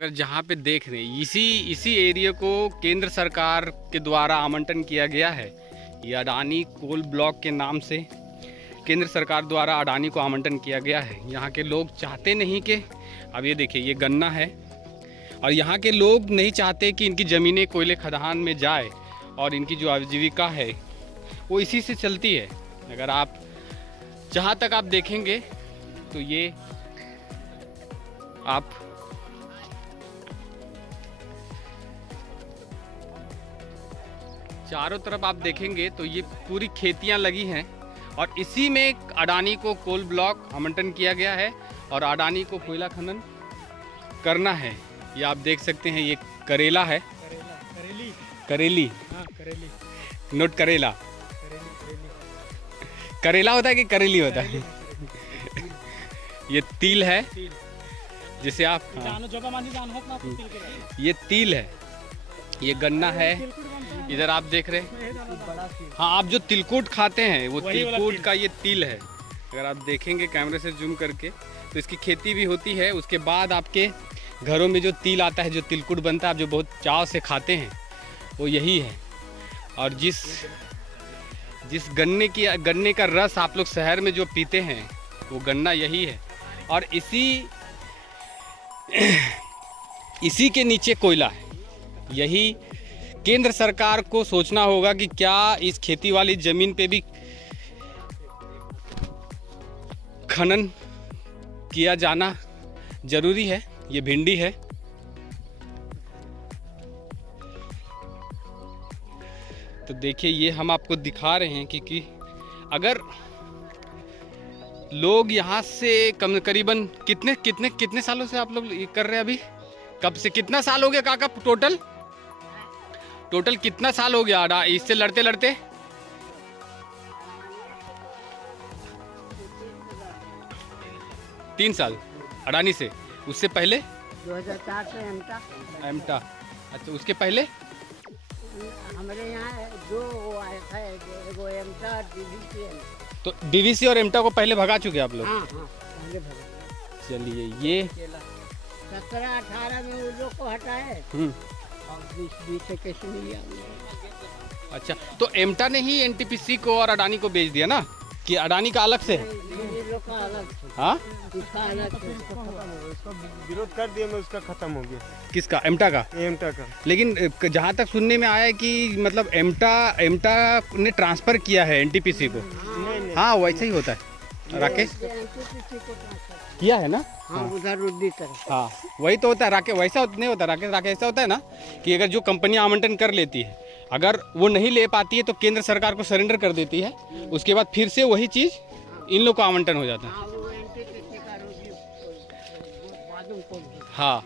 अगर जहाँ पे देख रहे हैं इसी एरिया को केंद्र सरकार के द्वारा आवंटन किया गया है। ये अडानी कोल ब्लॉक के नाम से केंद्र सरकार द्वारा अडानी को आवंटन किया गया है। यहाँ के लोग चाहते नहीं कि अब ये देखिए ये गन्ना है और यहाँ के लोग नहीं चाहते कि इनकी ज़मीनें कोयले खदान में जाए और इनकी जो आजीविका है वो इसी से चलती है। अगर आप जहाँ तक आप देखेंगे तो ये आप चारों तरफ आप देखेंगे तो ये पूरी खेतियां लगी हैं और इसी में अडानी को कोल ब्लॉक आवंटन किया गया है और अडानी को कोयला खनन करना है। ये आप देख सकते हैं, ये करेला है, करेली हाँ, करेली नोट करेला, करेली करेला होता है कि करेली होता है? ये तिल है जिसे आप ये तिल है, ये गन्ना है। इधर आप देख रहे हैं, हाँ आप जो तिलकुट खाते हैं वो तिलकुट का ये तिल है। अगर आप देखेंगे कैमरे से जूम करके तो इसकी खेती भी होती है। उसके बाद आपके घरों में जो तिल आता है, जो तिलकुट बनता है, आप जो बहुत चाव से खाते हैं वो यही है। और जिस गन्ने का रस आप लोग शहर में जो पीते हैं वो गन्ना यही है। और इसी के नीचे कोयला है। यही केंद्र सरकार को सोचना होगा कि क्या इस खेती वाली जमीन पे भी खनन किया जाना जरूरी है। ये भिंडी है, तो देखिए ये हम आपको दिखा रहे हैं कि अगर लोग यहाँ से करीबन कितने सालों से आप लोग ये कर रहे हैं? अभी कब से कितना साल हो गया काका? टोटल कितना साल हो गया इससे लड़ते लड़ते? तीन साल अडानी से। उससे पहले 2004 से एमटा। अच्छा, उसके पहले हमारे यहाँ जो आया था वो एमटा डीवीसी है। तो डीवीसी और एमटा को पहले भगा चुके आप लोग? हाँ हाँ, पहले भगा। चलिए ये 17-18 में उन लोग को हटाए और 20 से कैसे मिली। अच्छा, तो एमटा ने ही एनटीपीसी को और अडानी को बेच दिया ना, कि अडानी का अलग से? ये लोग का अलग है। हाँ, उसका अलग है। उसका विरोध कर दिया, मैं उसका खत्म हो गया। किसका? एमटा का? एमटा का। लेकिन जहाँ तक सुनने में आया है कि मतलब एमटा ने ट्रांसफर किया है एनटीपीसी को। नहीं हाँ वैसे ही होता है राकेश, किया है ना? हाँ, उधर रुद्दी तरफ। हाँ वही तो होता है राकेश। वैसा नहीं होता राकेश, ऐसा होता है ना कि अगर जो कंपनी आवंटन कर लेती है, अगर वो नहीं ले पाती है तो केंद्र सरकार को सरेंडर कर देती है। उसके बाद फिर से वही चीज़ इन लोग को आवंटन हो जाता है। हाँ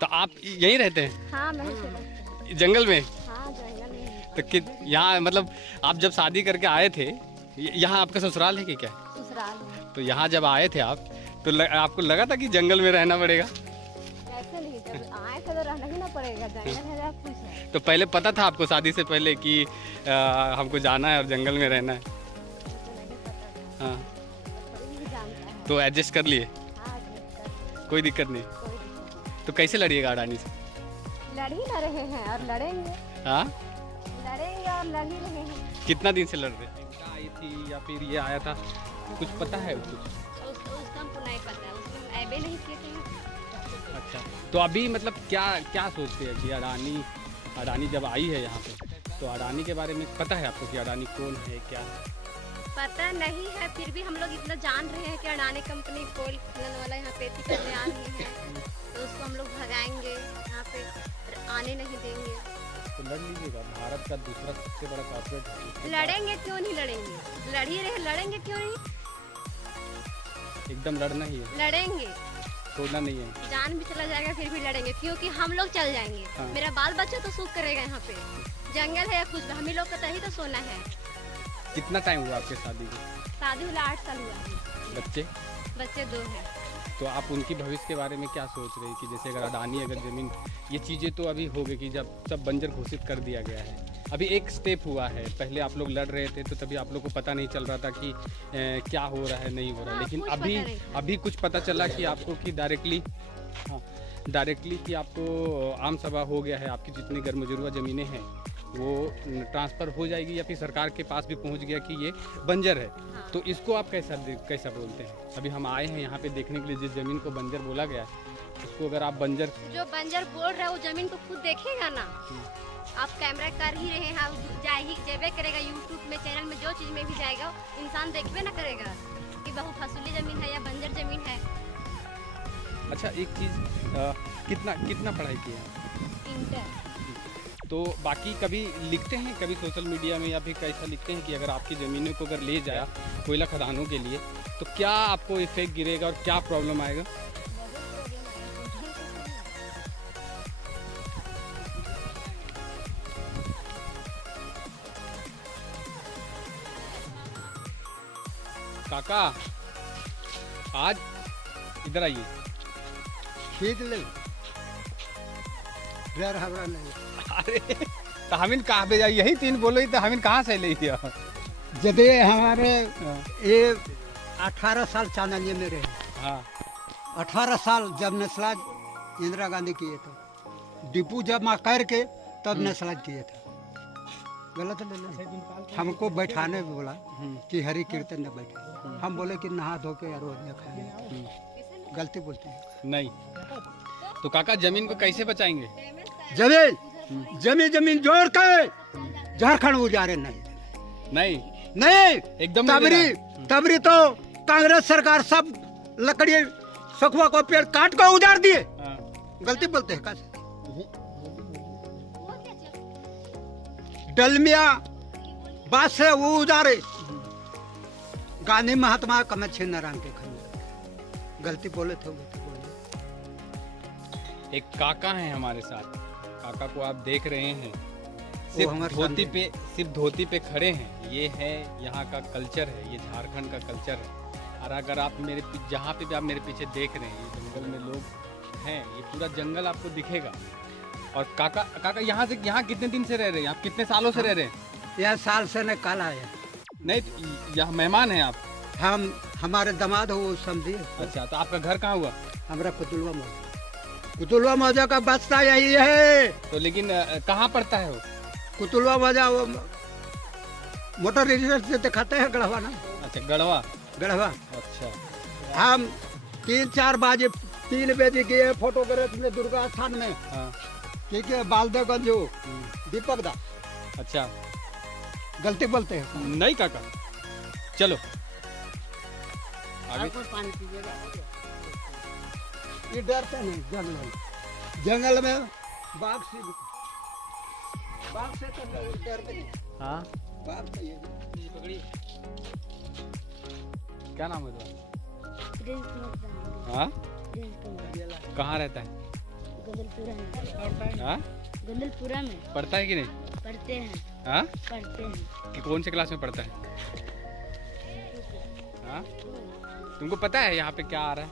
तो आप यहीं रहते हैं? हाँ, मैं जंगल में? हाँ, जंगल में। तो यहाँ मतलब आप जब शादी करके आए थे, यहाँ आपका ससुराल है कि क्या? ससुराल में। तो यहाँ जब आए थे आप तो आपको लगा था कि जंगल में रहना पड़ेगा? ऐसे नहीं, जब आए थे तो रहना ही ना पड़ेगा, जंगल है या कुछ है। तो पहले पता था आपको शादी से पहले कि हमको जाना है और जंगल में रहना है? तो नहीं पता था, हाँ, कोई नहीं जानता है। तो एडजस्ट कर लिए? हाँ, कोई दिक्कत नहीं? कोई दिक्कत तो कैसे लड़िएगा अडानी से? नहीं। लड़ ही ना रहे हैं और लड़ेंगे, हाँ, लड़ेंगे और लड़ ही रहे हैं। कितना दिन से लड़ रहे? आई थी या फिर ये आया था, कुछ पता है कुछ? उसका हमको नहीं पता, उसमें ऐबे नहीं किए थे। अच्छा, तो अभी मतलब क्या सोचते हैं कि अडानी जब आई है यहाँ पे, तो अडानी के बारे में पता है आपको कि अडानी कौन है, क्या है? पता नहीं है, फिर भी हम लोग इतना जान रहे हैं कि अडानी कंपनी कोल खनन वाला यहाँ पे करने आ रही है, तो उसको हम लोग भगाएंगे, यहाँ पे आने नहीं देंगे। तो लड़ लीजिएगा, भारत का दूसरा सबसे बड़ा कॉर्पोरेट है। लड़ेंगे क्यों नहीं लड़ेंगे, लड़ ही रहे, लड़ेंगे क्यों नहीं? एकदम लड़ना ही है, लड़ेंगे, छोड़ना नहीं है। जान भी चला जाएगा फिर भी लड़ेंगे, क्योंकि हम लोग चल जाएंगे। हाँ। मेरा बाल बच्चा तो सुख करेगा यहाँ पे, जंगल है या कुछ, हम ही लोग का तभी तो सोना है। कितना टाइम हुआ आपके शादी को? शादी हुआ 8 साल हुआ। बच्चे 2 हैं। तो आप उनकी भविष्य के बारे में क्या सोच रहे हैं कि जैसे अगर अडानी अगर ज़मीन, ये चीज़ें तो अभी हो गई कि जब सब बंजर घोषित कर दिया गया है, अभी एक स्टेप हुआ है, पहले आप लोग लड़ रहे थे तो तभी आप लोग को पता नहीं चल रहा था कि क्या हो रहा है नहीं हो रहा है, लेकिन कुछ पता नहीं था। अभी कुछ पता चला कि आपको कि डायरेक्टली कि आपको आम सभा हो गया है, आपकी जितनी गैरमजुर्वा ज़मीनें हैं वो ट्रांसफ़र हो जाएगी या फिर सरकार के पास भी पहुंच गया कि ये बंजर है। हाँ। तो इसको आप कैसा बोलते हैं? अभी हम आए हैं यहाँ पे देखने के लिए, जिस ज़मीन को बंजर बोला गया है उसको अगर आप बंजर जो बंजर बोल रहा है वो जमीन को खुद देखेगा ना। आप कैमरा कर ही रहे हैं, आप जेबे करेगा यूट्यूब में, चैनल में, जो चीज़ में भी जाएगा इंसान देखबे ना करेगा कि बहु फसली ज़मीन है या बंजर ज़मीन है। अच्छा एक चीज़, कितना पढ़ाई किया? इंटर। तो बाकी कभी लिखते हैं कभी सोशल मीडिया में या फिर कैसा लिखते हैं कि अगर आपकी ज़मीनों को अगर ले जाया कोयला खदानों के लिए तो क्या आपको इफेक्ट गिरेगा और क्या प्रॉब्लम आएगा? काका आज इधर आइए। खींच ले डर हमरा नहीं। अरे तो हमिन कहाँ पे जाइए, यही तीन बोलो ही तो हमिन कहाँ से ले दिया? जदे हमारे ये 18 साल चांदलिये में रहे। हाँ 18 साल जब नस्लाज इंदिरा गांधी किए थे, डिपू जमा करके तब नस्लाज किए थे। गलत ले ले, हमको बैठाने बोला कि हरि कीर्तन में बैठे, हम बोले कि नहा धो के रोज में खाएंगे। गलती बोलते हैं नहीं। तो काका जमीन को कैसे बचाएंगे? जमीन जोड़ के झारखंड उजारे नहीं एकदम तबरी तो कांग्रेस सरकार सब लकड़ी सखुआ को पेड़ काट को उजाड़ दिए। गलती बोलते हैं कैसे? डलमिया बात से वो उजारे गांधी महात्मा कमच्छे नारायण के खंड। गलती बोले थे एक काका हैं हमारे साथ, काका को आप देख रहे हैं, सिर्फ धोती पे खड़े हैं। ये है यहाँ का कल्चर है, ये झारखंड का कल्चर है। और अगर आप जहाँ पे भी आप मेरे पीछे देख रहे हैं, ये जंगल में लोग हैं, ये पूरा जंगल आपको दिखेगा। और काका यहाँ कितने दिन से रह रहे हैं? आप कितने सालों से रह रहे हैं? यह साल से न कल आया। नहीं यहाँ मेहमान हैं आप? हम हमारे दामाद हो वो समझिए। अच्छा तो आपका घर कहाँ हुआ? हमारा कुतुलवा मौजा का बस्ता यही है। तो लेकिन कहाँ पड़ता है वो? कुतुलवा मौजा वो मोटर रिजर्व से दिखाते हैं गढ़वा ना। अच्छा गढ़वा। अच्छा हम 3-4 बजे गए फोटोग्राफ में दुर्गा स्थान में। हाँ ठीक है, बालदेवगंज हो दीपक दा। अच्छा गलती बोलते हैं नहीं काका, चलो आगे। पानी पीजिएगा। ये डरते नहीं जंगल में बाघ से तो डरते नहीं। हाँ बाघ तो ये पकड़िए। क्या नाम है तुम्हारा? हाँ कहाँ रहता है? हाँ गंदलपुरा में पढ़ता है कि नहीं? पढ़ते हैं। हाँ पढ़ते हैं। कि कौन से क्लास में पढ़ता है? हाँ तुमको पता है यहाँ पे क्या आ रहा है?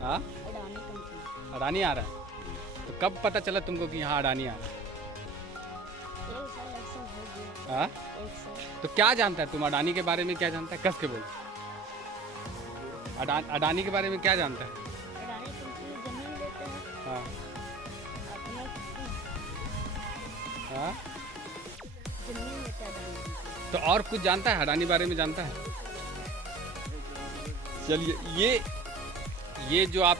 हाँ अडानी आ रहा है। तो कब पता चला तुमको कि यहाँ अडानी आ रहा है? हाँ तो क्या जानता है तुम अडानी के बारे में? क्या जानता है? कस के बोलो। अडानी के बारे में क्या जानता है? अडानी कंपनी जमीन लेते हैं। हाँ हाँ जमीन लेते हैं अडानी कंपनी। तो और कुछ जानता है अडानी बारे में? जानता है? चलिए ये जो आप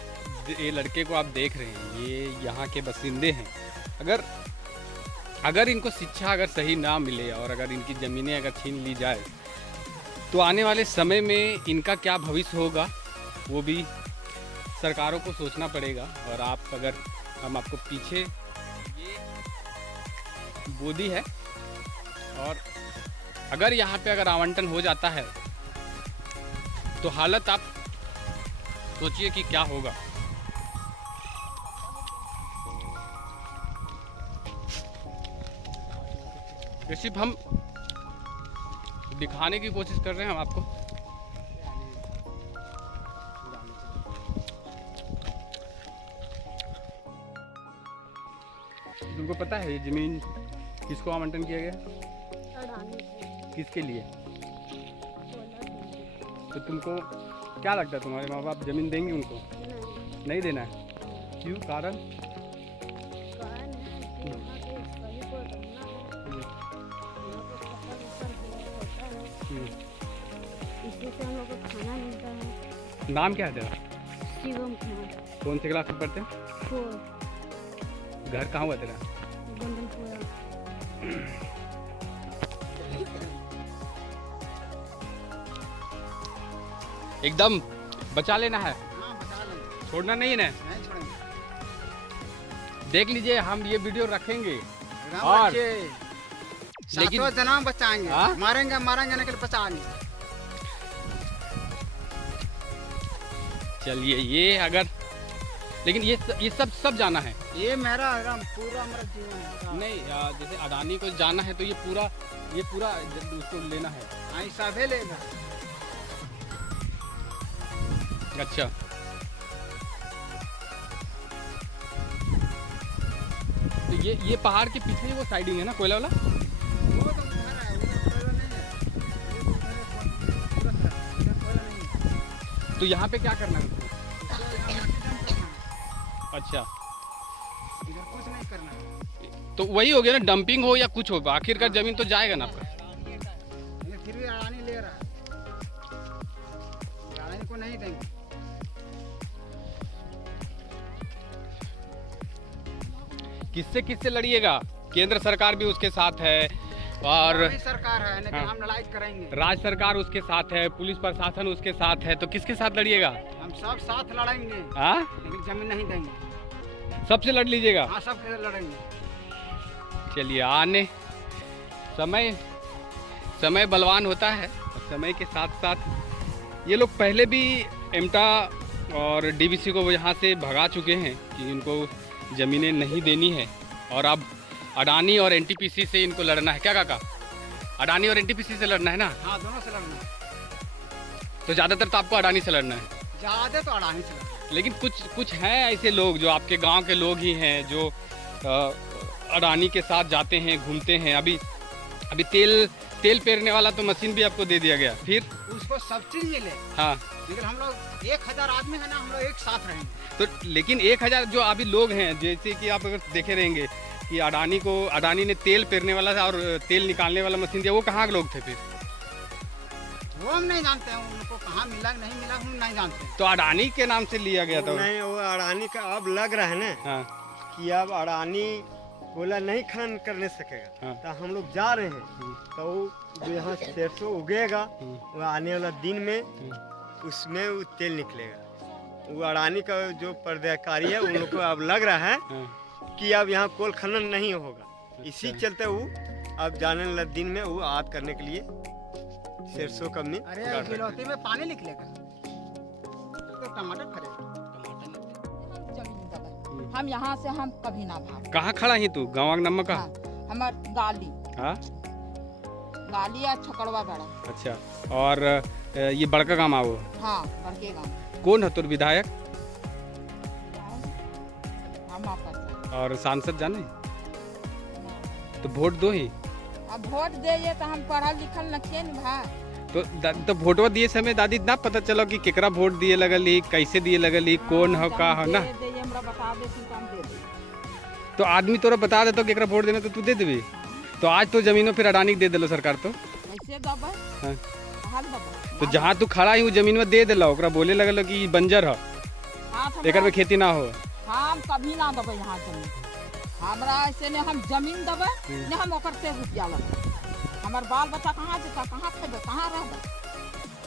ये लड़के को आप देख रहे हैं, ये यहाँ के बसिंदे हैं। अगर इनको शिक्षा अगर सही ना मिले और अगर इनकी ज़मीनें अगर छीन ली जाए तो आने वाले समय में इनका क्या भविष्य होगा वो भी सरकारों को सोचना पड़ेगा। और हम आपको पीछे ये बोदी है, और अगर यहाँ पे अगर आवंटन हो जाता है तो हालत आप सोचिए कि क्या होगा। ये सिर्फ हम दिखाने की कोशिश कर रहे हैं हम आपको। तुमको पता है ये ज़मीन किसको आवंटन किया गया? अडानी को किसके लिए? 16 दिन तो तुमको क्या लगता है तुम्हारे माँ बाप ज़मीन देंगे उनको? नहीं देना है? क्यों? कारण? कारण है कि यहाँ पे सभी को रहना है, यहाँ पे फसल उसल होता है, इसी से हम लोग को खाना मिलता है। नाम क्या है तेरा? शिवम कुमार कौन से क्लास में पढ़ते हैं? को घर कहाँ हुआ तेरा? गंदमपुरा एकदम बचा लेना है, छोड़ना नहीं है ना। देख लीजिए हम ये वीडियो रखेंगे और लेकिन जनाम बचाएंगे, हाँ? मारेंगे नहीं के बचाएंगे। चलिए ये अगर लेकिन ये सब जाना है ये मेरा पूरा मेरा जीवन है। नहीं जैसे अडानी को जाना है तो ये पूरा उसको लेना है। ऐसा भी लेगा। अच्छा तो ये पहाड़ के पीछे ही वो साइडिंग है ना कोयला वाला? वो तो उधर है, उधर कोयला नहीं है। ये उधर है, इधर कोयला नहीं है। तो यहाँ पे क्या करना है उसको? अच्छा इधर कुछ नहीं करना है। तो वही हो गया ना, डंपिंग हो या कुछ हो, आखिरकार जमीन तो जाएगा ना आपका। ये फिर भी अडानी ले रहा है, अडानी को नहीं देंगे। किससे लड़िएगा? केंद्र सरकार भी उसके साथ है और वही सरकार है, लेकिन हाँ। हम लड़ाई करेंगे। राज्य सरकार उसके साथ है, पुलिस प्रशासन उसके साथ है, तो किसके साथ लड़िएगा? हम सब साथ लड़ेंगे, हाँ लेकिन जमीन नहीं देंगे। सबसे लड़ लीजिएगा। हाँ, सब लड़ेंगे। चलिए आने समय बलवान होता है, समय के साथ साथ ये लोग पहले भी एमटा और डीवीसी को यहाँ से भगा चुके हैं कि इनको ज़मीनें नहीं देनी है और अब अडानी और एनटीपीसी से इनको लड़ना है। क्या काका? अडानी और एनटीपीसी से लड़ना है ना? हाँ, दोनों से लड़ना है। तो ज़्यादातर तो आपको अडानी से लड़ना है, ज्यादा तो अडानी से लड़ना है। लेकिन कुछ हैं ऐसे लोग जो आपके गांव के लोग ही हैं जो अडानी के साथ जाते हैं, घूमते हैं। अभी तेल पेरने वाला तो मशीन भी आपको दे दिया गया, फिर उसको सब चीज मिले, हाँ लेकिन हम लोग 1000 आदमी है ना, हम लोग एक साथ रहेंगे। तो लेकिन 1000 जो अभी लोग हैं, जैसे कि आप अगर देखे रहेंगे कि अडानी ने तेल पेरने वाला और तेल निकालने वाला मशीन दिया, वो कहाँ के लोग थे फिर? वो हम नहीं जानते हैं, उनको कहाँ मिला नहीं मिला हम नहीं जानते हैं। तो अडानी के नाम से लिया गया था। नहीं, वो अडानी का अब लग रहा है ना हाँ कि अब अडानी कोयला नहीं खनन करने सकेगा। हाँ। तो हम लोग जा रहे हैं, तो वो जो यहाँ सरसों उगेगा, वो आने वाला दिन में उसमें वो तेल निकलेगा। वो अडानी का जो पर्दाकारी है उन लोग को अब लग रहा है हाँ। कि अब यहाँ कोल खनन नहीं होगा। इसी चलते वो अब जाने वाला दिन में वो आग करने के लिए सरसों का में अरे गिलौती में पानी निकलेगा तो टमाटर फरेगा। हम यहाँ से हम कभी ना भाग। कहाँ खड़ा ही तू? गाँव नम्मा का? हाँ, हमार गाली हाँ गाली या छकड़वा बड़ा। अच्छा, और ये बड़का गाँव आओ? हाँ, बड़के गाँव। कौन है तुर विधायक हम आपस और सांसद जाने? तो वोट दो ही। अब वोट दे तो हम पढ़ल लिखल नखिए न भाई। तो वोटवा दिए समय दादी ना पता चलो कि केकरा वोट दिए लगली, कैसे दिए लगली, कौन हो का हो ना? हमरा बता दे तो हम दे दे। तो आदमी तोरा बता देतो केकरा वोट देना तो तू दे देबी। तो आज तो जमीनों फिर अडानी के दे दिलो सरकार तो। कैसे दबा? हाँ। हाल दबा। तो जहाँ तू खड़ा ही जमीन में दे दिलो, ओकरा बोले लगलो कि बंजर हो, हाथ एकर में खेती ना हो। हम कभी ना दबे यहाँ जमीन। हमरा ऐसे ने हम जमीन दबे ने हम ओकर से रुपया लगे। हमार बाल बच्चा कहाँ जेता, कहाँ खेबे, कहाँ रहबे?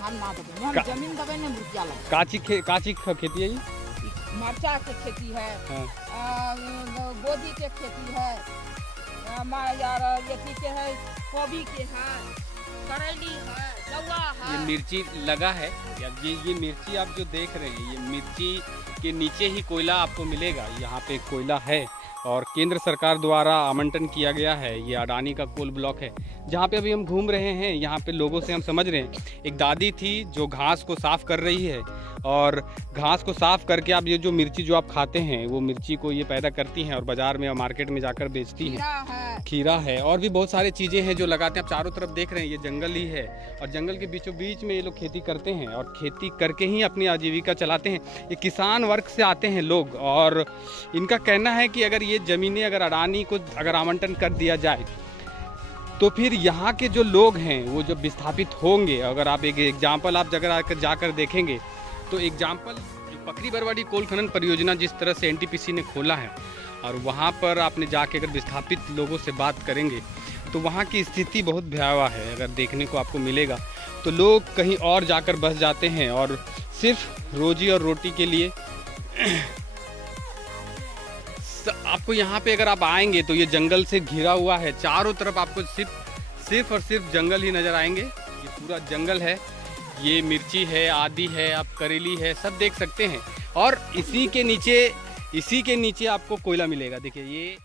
हम ना दबे ने हम जमीन दबे ने रुपया लगे। काची खेती है ये? मरचा के खेती है, हाँ। गोभी के खेती है, यार ये के है, गोभी के है, करेली है, लौवा है। ये मिर्ची लगा है यार, ये मिर्ची आप जो देख रहे हैं, ये मिर्ची के नीचे ही कोयला आपको मिलेगा। यहाँ पे कोयला है और केंद्र सरकार द्वारा आवंटन किया गया है। ये अडानी का कोल ब्लॉक है जहाँ पे अभी हम घूम रहे हैं। यहाँ पे लोगों से हम समझ रहे हैं, एक दादी थी जो घास को साफ कर रही है और घास को साफ करके आप ये जो मिर्ची जो आप खाते हैं वो मिर्ची को ये पैदा करती हैं और बाज़ार में और मार्केट में जाकर बेचती हैं। खीरा है और भी बहुत सारी चीज़ें हैं जो लगाते हैं। आप चारों तरफ देख रहे हैं ये जंगल ही है और जंगल के बीचों बीच में ये लोग खेती करते हैं और खेती करके ही अपनी आजीविका चलाते हैं। ये किसान वर्ग से आते हैं लोग और इनका कहना है कि अगर ये ज़मीनें अगर अडानी को अगर आवंटन कर दिया जाए तो फिर यहाँ के जो लोग हैं वो जब विस्थापित होंगे, अगर आप एक एग्जाम्पल आप जगह जाकर देखेंगे तो एग्जाम्पल जो पकरी बरवाड़ी कोल खनन परियोजना जिस तरह से एनटीपीसी ने खोला है और वहाँ पर आपने जाके अगर विस्थापित लोगों से बात करेंगे तो वहाँ की स्थिति बहुत भयावह है। अगर देखने को आपको मिलेगा तो लोग कहीं और जाकर बस जाते हैं और सिर्फ रोजी और रोटी के लिए आपको यहाँ पे अगर आप आएंगे तो ये जंगल से घिरा हुआ है। चारों तरफ आपको सिर्फ और सिर्फ जंगल ही नज़र आएंगे। ये पूरा जंगल है, ये मिर्ची है, आदि है, आप करेली है, सब देख सकते हैं। और इसी के नीचे आपको कोयला मिलेगा। देखिए ये